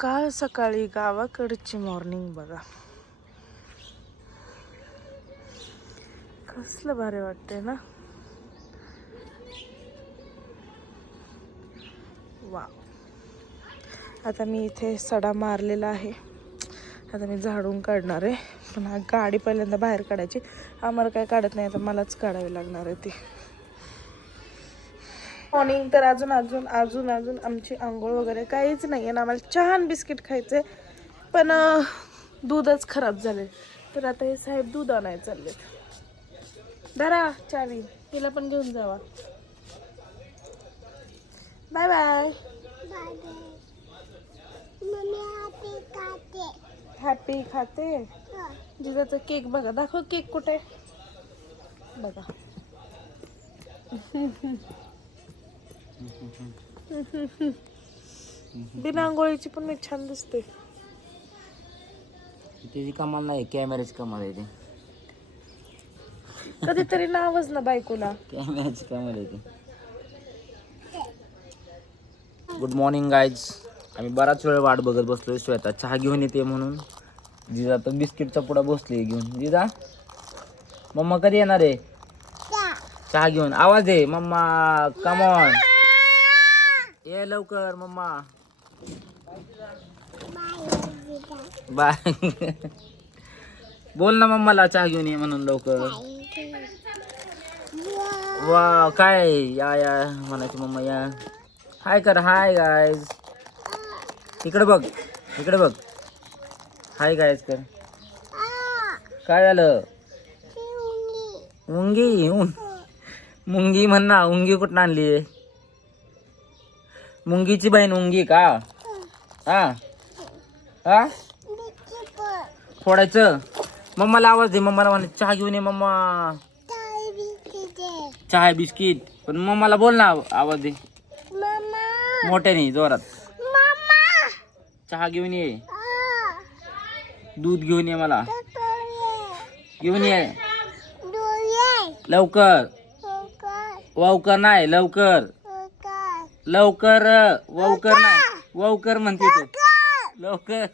काल सकाळी गावाकडची मॉर्निंग बघा, कसलं भारी वाटतंय ना. वा, आता मी इथे सडा मारलेला आहे. आता मी झाडून काढणार आहे. पण गाडी पहिल्यांदा बाहेर काढायची. आम्हाला काय काढत नाही, आता मलाच काढावी लागणार आहे ती. मॉर्निंग तर अजून अजून अजून अजून आमची आंघोळ वगैरे काहीच नाही आहे ना. आम्हाला चहा बिस्किट खायचंय, पण दूधच खराब झाले. तर आता हे साहेब दूध आणायला चाललेत. धरा चावी, तिला पण घेऊन जावा. Bye bye. हॅपी खाते. जिजाचा केक बघा, दाखव केक कुठे बघा. बिना आंघोळीची पण मी छान दिसते. त्याची कमाल नाही, कॅमेऱ्याची कमाल आहे. ते कधीतरी नावच ना बायकोला. कॅमेऱ्याची कमाल आहे ते. Good morning guys. आम्ही बराच वेळ वाट बघत बसलोय श्वेता चहा घेऊन येते म्हणून. जिजा तर बिस्किटचा पुडा बसले घेऊन. जिजा, मम्मा कधी येणार आहे चहा घेऊन? आवाज दे मम्मा, कम ऑन, ये लवकर मम्मा. बाय. बोल ना मम्माला चहा घेऊन ये म्हणून लवकर. वा, काय या या म्हणायची मम्मा, या हाय कर. हाय गायज, इकडे बघ, इकडे बघ. हाय गायज कर. काय झालं? मुंगी मुंगी म्हण ना. उंगी कुठं आणली? मुंगीची बहीण उंगी का? हा हा, फोडायचं. मम्माला आवाज दे. मम्माला म्हणे चहा घेऊन ये मम्मा. चहा बिस्किट. पण मम्माला बोल ना, आवाज दे मोठ्याने जोरात. चहा घेऊन ये, दूध घेऊन ये, मला घेऊन ये लवकर. ववकर नाही, लवकर लवकर. ववकर नाही, ववकर म्हणते तू. लवकर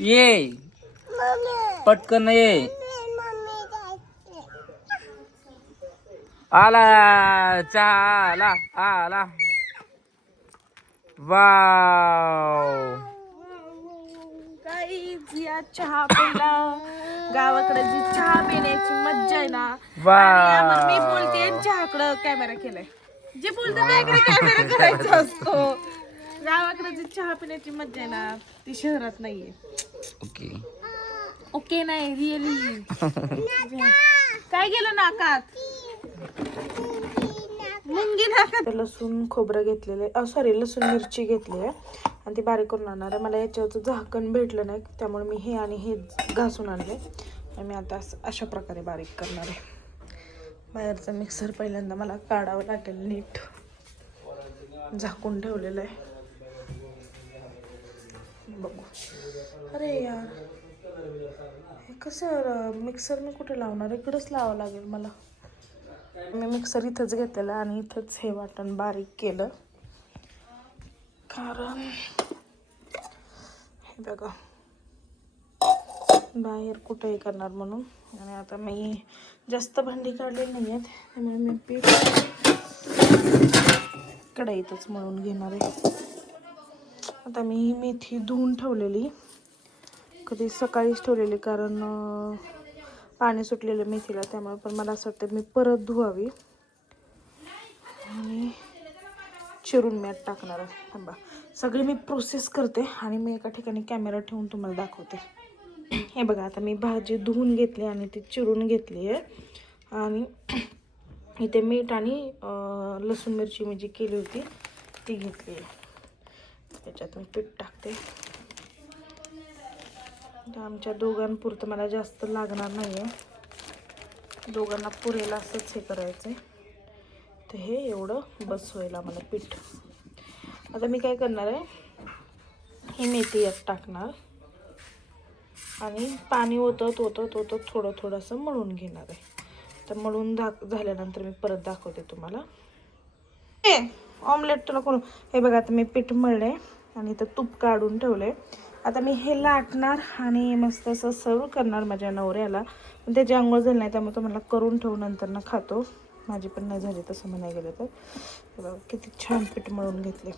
ये, पटकन ये. आला चहा, आला आला. वाव, गाईज या चहा पिला. गावाकडे जी चहा पिण्याची मज्जा आहे ना. वाव. मी बोलते चहाकडं कॅमेरा केलाय. जे बोलते त्याकडे कॅमेरा करायचा असतो. गावाकडे जी चहा पिण्याची मज्जा आहे ना, ती शहरात नाहीये. ओके ओके नाही, रिअली. काय गेलं नाकात? मुंगी नाकात. लसूण खोबरं घेतलेले, सॉरी लसूण मिरची घेतली आहे आणि ती बारीक करून आणणार आहे. मला याच्यावरचं झाकण भेटलं नाही, त्यामुळे मी हे आणि हे घासून आणले आणि मी आता अशा प्रकारे बारीक करणार आहे. बाहेरचा मिक्सर पहिल्यांदा मला काढावं लागेल. नीट झाकून ठेवलेलं आहे. बघू. अरे यार, हे कसं मिक्सर मी कुठे लावणार? इकडंच लावावं लागेल मला. मी मिक्सर इथंच घेतलेलं आणि इथंच हे वाटण बारीक केलं, कारण हे बघा बाहेर कुठेही करणार म्हणून. आणि आता मी जास्त भांडी काढलेली नाही आहेत, त्यामुळे मी पीठ कढईतच मळून घेणार आहे. आता मी ही मेथी धुवून ठेवलेली, कधी सकाळीच ठेवलेली, कारण पाणी सुटलेलं मेथीला, त्यामुळे. पण मला असं वाटतं मी परत धुवावी. आणि चिरून मीठ टाकणार आहे. थांबा, सगळी मी प्रोसेस करते आणि मी एका ठिकाणी कॅमेरा ठेवून तुम्हाला दाखवते. हे बघा, आता मी भाजी धुवून घेतली आणि ती चिरून घेतली आहे. आणि इथे मीठ आणि लसूण मिरची मी जी केली होती ती घेतली आहे. त्याच्यात मी पीठ टाकते. आमच्या दोघांपुरतं मला जास्त लागणार नाही आहे, दोघांना पुरेल असंच हे करायचं आहे. तर हे एवढं बस होईल आम्हाला पीठ. आता मी काय करणार आहे, ही मेथी यात टाकणार आणि पाणी ओतत ओतत ओतत थोडं थोडंसं मळून घेणार आहे. तर मळून झाल्यानंतर मी परत दाखवते तुम्हाला. ऑमलेट तुला करून. हे बघा, आता मी पीठ मळले आणि इथं तूप काढून ठेवले. आता मी हे लाटणार आणि मस्त असं सर्व करणार माझ्या नवऱ्याला. पण त्याची आंघोळ झाली नाही त्यामुळे तो मला करून ठेवू नंतर ना खातो. माझी पण नाही झाली तसं म्हणायला गेलं तर. बघा किती छान पीठ मळून घेतले.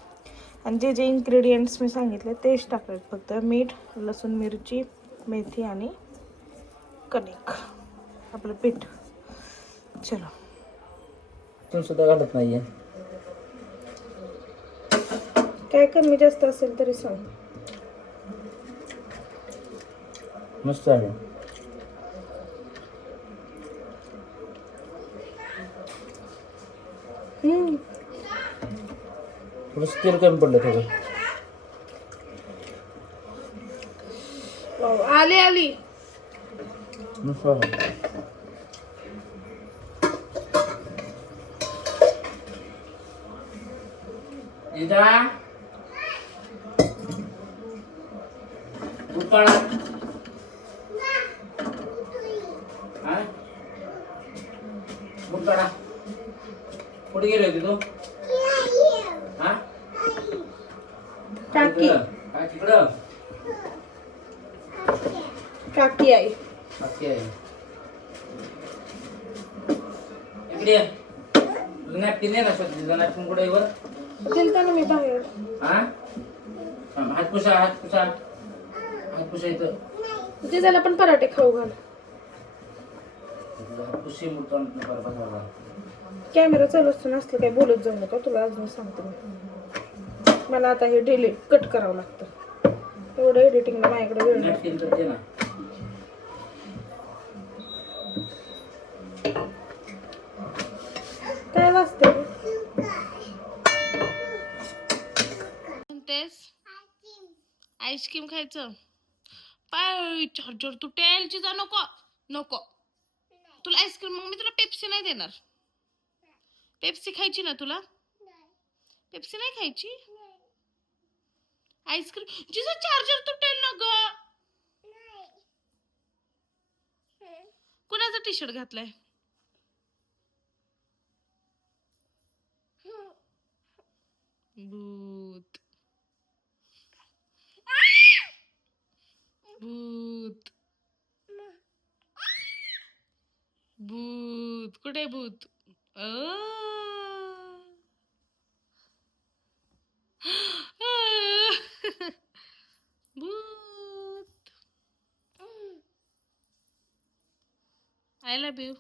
आणि जे जे इन्ग्रेडियंट्स मी सांगितले तेच टाकायचे, फक्त मीठ, लसूण, मिरची, मेथी आणि कणिक, आपलं पीठ. चलो. तू सुद्धा घालत नाहीये. काय कमी जास्त असेल तरी सांग. मस्त आहे. थोडंसं तेल कमी पडलं थोडं. आली आली. मस्त आहे. कुठे गेले होते तू? हा? काकी काय तिकडं? काकी आई. बाकी आहे. इकडे ये. तुझं नॅपकिन आहे ना स्वतः? नॅपकिन कुठे आहे वर? दिलता ना मी बाहेर. हा? हात पुसा, हात पुसा. हात पुसा इथं. ते त्याला पण पराठे खाऊ घाल. हात पुशी मुठा बसा. कॅमेरा चालू असताना असलं काही बोलत जाऊ नका, तुला अजून सांगते मी. मला आता हे डिलीट कट करावं लागतं. एवढं एडिटिंगला माझ्याकडे वेळ नाही. नॅपकिन तर दे ना. काय वाजते आईस्क्रीम खायचं? पाय चार्जर तुटेल. चिजा नको नको. तुला आईस्क्रीम, मग मी तुला पेप्सी नाही देणार. पेप्सी खायची ना तुला? पेप्सी नाही खायची? आईस्क्रीम. जिजा चार्जर तुटेल ना ग. कुणाचा टी शर्ट घातलाय? भूत भूत भूत. कुठे भूत? भूत. I love you.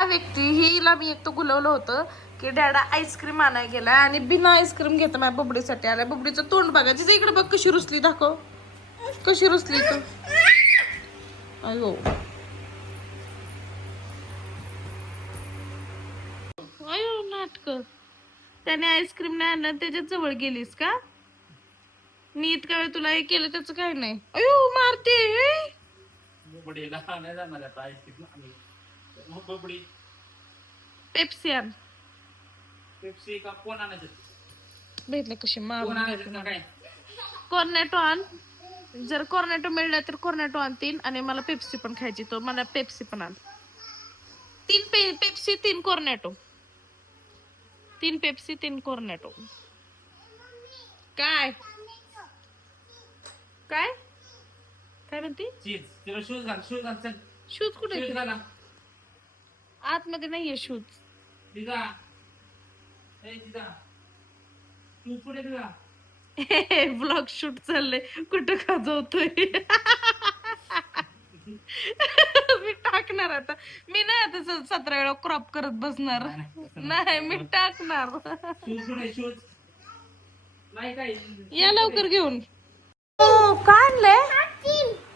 व्यक्ती हिला मी एक तो गुलवलं होतं की डॅडा आईस्क्रीम आणायला गेलाय आणि बिना आईस्क्रीम घेतं माझ्या बबडीसाठी आलाय. बबडीचं तोंड बघा. जिथे इकडे बघ कशी रुसली. दाखव कशी रुसली तू. अयो अयो नाटक. त्याने आईस्क्रीम नाही आणलं, त्याच्यात जवळ गेलीस का? मी इतका वेळ तुला हे केलं त्याचं काही नाही. अयो मारते. पेप्सी आण. पेप्सी का कोण आणायचं? भेटले कशी मारून. काय? कॉर्नेटो आण. जर कॉर्नेटो मिळलं तर कॉर्नेटो आण 3 आणि मला पेप्सी पण खायची. तो मला पेप्सी पण आण. 3 पेप्सी 3 कॉर्नेटो. 3 Pepsi 3 Cornetto. काय काय काय म्हणते? चीज. तिला शूज घाल. शूज घाल. चल. शूज कुठे? शूज घाला. आतमध्ये नाहीये शूज. तिला ए तिला तू पुढे तुला ब्लॉग शूट चाललंय. कुठं खाजवतोय. मी टाकणार आता. मी नाही आता 17 वेळा क्रॉप करत बसणार. नाही मी टाकणार. शूज नाही काय. या लवकर घेऊन. काय आणलंय?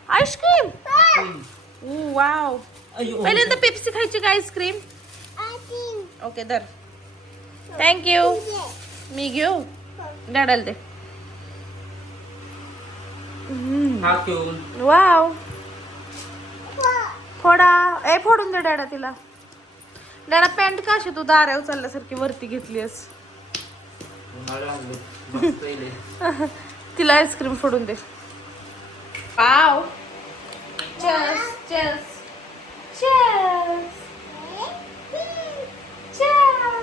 आईस्क्रीम. वाव. पहिल्यांदा पेप्सी खायची का आईस्क्रीम? ओके धर. थँक्यू. मी घेऊ. डॅडाला दे. वाव. फोडा. ए फोडून दे डॅडा तिला. डॅडा पॅन्ट का अशी तू दारावर चालल्यासारखी वरती घेतलीस? तिला आईस्क्रीम फोडून दे. वाव. चेस चेस चेस चेस.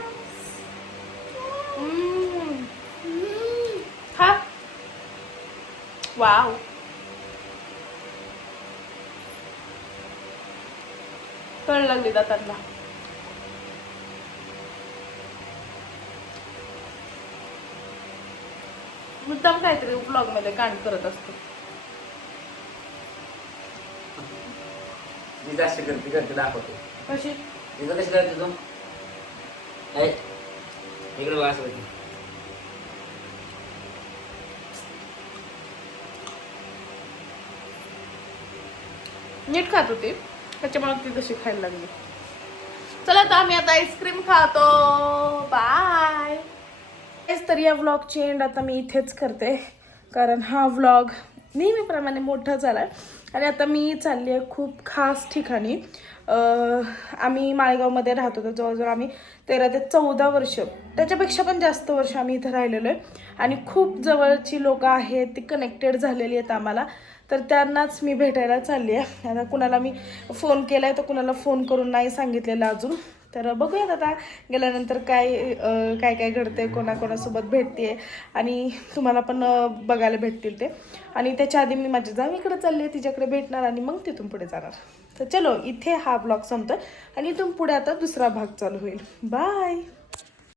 वाव, कळ लागली दातांना. मुद्दाम काहीतरी ब्लॉग मध्ये कांड करत असतो. तिचं अशी करते करते दाखवतो. कशी तिचं कशी करते तू? ए, इकडे बघ असं करते. नीट खात होती त्याच्यामुळे ती तशी खायला लागली. चला आता आम्ही आता आईस्क्रीम खातो. बाय. तर या व्लॉगची एंड आता मी इथेच करते, कारण हा व्लॉग नेहमीप्रमाणे मोठा झाला आणि आता मी चालली आहे खूप खास ठिकाणी. आम्ही माळेगावमध्ये राहत होतो. जवळजवळ आम्ही 13 ते 14 वर्ष, त्याच्यापेक्षा पण जास्त वर्ष आम्ही इथं राहिलेलो आहे आणि खूप जवळची लोकं आहेत, ती कनेक्टेड झालेली आहेत आम्हाला. तर त्यांनाच मी भेटायला चालली आहे. आता कुणाला मी फोन केला आहे तर कुणाला फोन करून नाही सांगितलेलं अजून. तर बघूयात आता गेल्यानंतर काय काय घडते, कोणाकोणासोबत भेटते आणि तुम्हाला पण बघायला भेटतील ते. आणि त्याच्या आधी मी माझ्या जावीकडे चालली आहे, तिच्याकडे भेटणार आणि मग तिथून पुढे जाणार. तर चलो, इथे हा ब्लॉग संपतो आणि इथून पुढे आता दुसरा भाग चालू होईल. बाय.